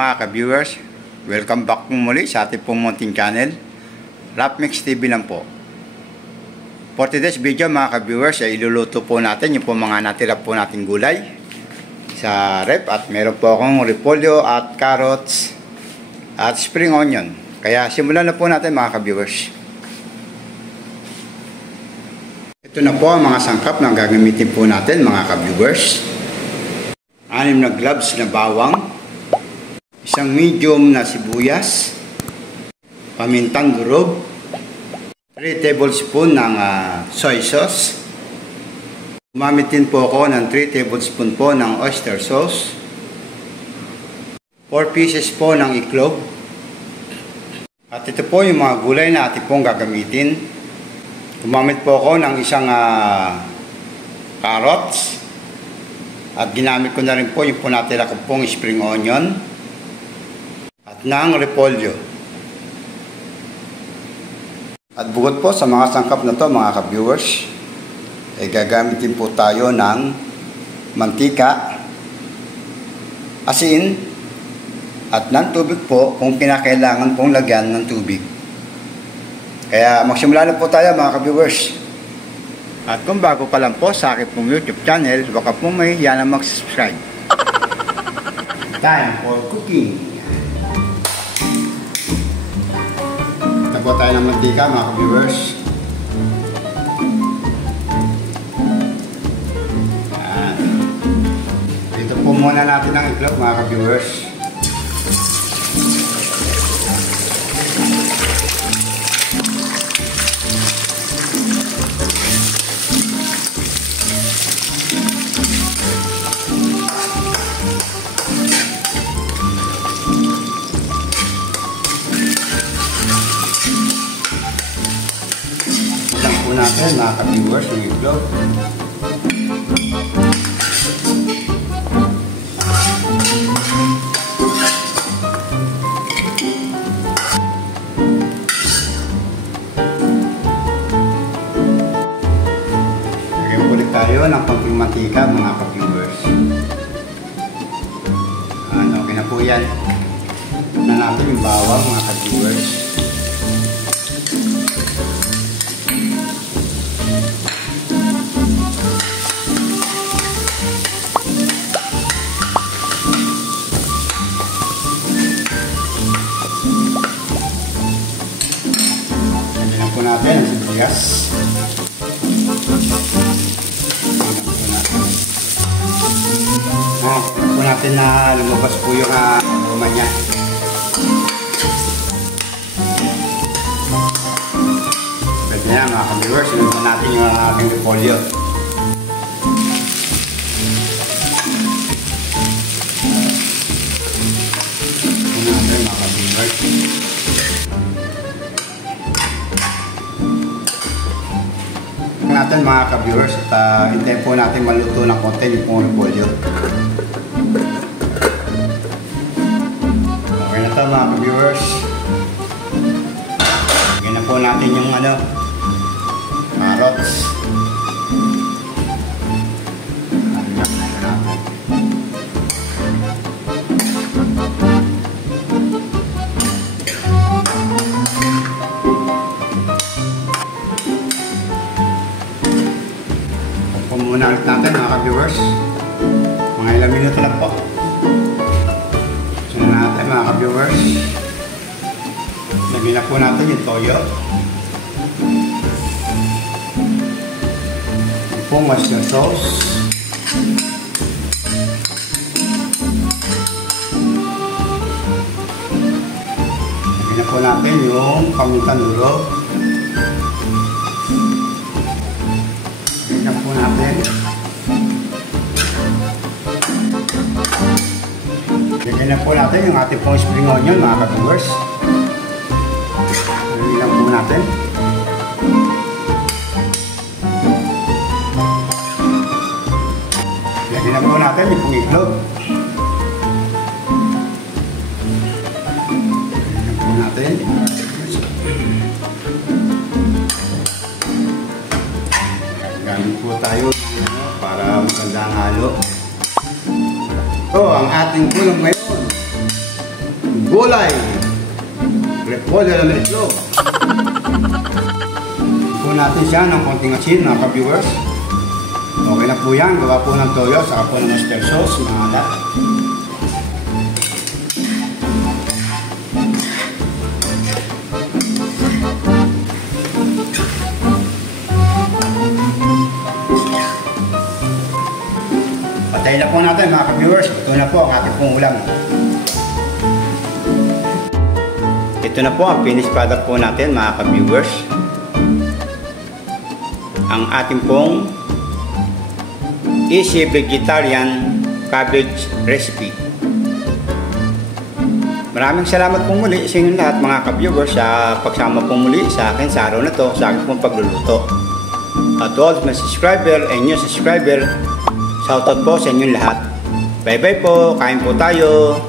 mga ka-viewers, welcome back po muli sa ating pong munting channel, Rapmix TV lang po. For today's video mga ka-viewers, ay iluluto po natin yung po mga natira po nating gulay sa rep, at meron po akong repolyo at carrots at spring onion. Kaya simulan na po natin mga ka-viewers. Ito na po ang mga sangkap na gagamitin po natin mga ka-viewers. 6 na gloves na bawang, isang medium na sibuyas, pamintang durog, 3 tablespoon ng soy sauce. Gumamit din po ako ng 3 tablespoon po ng oyster sauce, 4 pieces po ng iklog. At ito po yung mga gulay na ating pong gagamitin. Gumamit po ako ng isang carrots. At ginamit ko na rin po yung natira ko pong spring onion at ng repolyo. At bukod po sa mga sangkap na to mga ka-viewers, ay gagamitin po tayo ng mantika, asin, at ng tubig po kung kinakailangan pong lagyan ng tubig. Kaya magsimula na po tayo mga ka-viewers. At kung bago pa lang po sa aking pong YouTube channel, baka po mahihiya na mag-subscribe. Time for cooking. Tagpo tayo ng mantika mga ka-viewers. Dito po muna natin ang iklog mga ka-viewers. Natin mga ka-viewers ng itlog. Lagyan ulit tayo ng konting mantika mga ka-viewers. Okay na po yan. Na natin yung bawang mga ka-viewers. Natin ang sibuyas. Po natin na lumabas po yung aroma niya. Pwede na mga ka-viewers, lumaban natin yung ating repolyo. Po natin mga ka-viewers. Natin mga ka-viewers, at hintayin po natin maluto ng konti yung pong repolyo. Okay na ito mga ka-viewers. Lagyan na po natin yung carrots. Muna ulit natin mga ka-viewers, mga ilang minuto lang po. Sunod natin mga ka-viewers, lagyan na po natin yung toyo, yung pong oyster sauce, lagyan na po natin yung pamintang durog. Lagyan po natin. Lagyan na po natin yung ating pong spring onion mga ka-viewers. Lagyan po natin. Lagyan na po natin yung pong iklog. Lagyan po natin. Gamit po tayo para magandang halo. Ito ang ating kulong ngayon. gulay. Repolyo na may itlog. Po natin siya ng konting asin, mga ka-viewers. Okay na po yan. Gawa po ng toyo, saka po ng oyster sauce, mga alat. Patayin na po natin, mga ka-viewers. Ito na po ang ating pong ulam. Ito na po ang finished product po natin, mga ka-viewers. Ang ating pong easy vegetarian cabbage recipe. Maraming salamat po muli sa inyong lahat, mga ka-viewers, sa pagsama po muli sa akin sa araw na to, sa aking pong pagluluto. At to all my subscriber and new subscriber, shoutout po sa inyong lahat. Bye bye po, kain po tayo.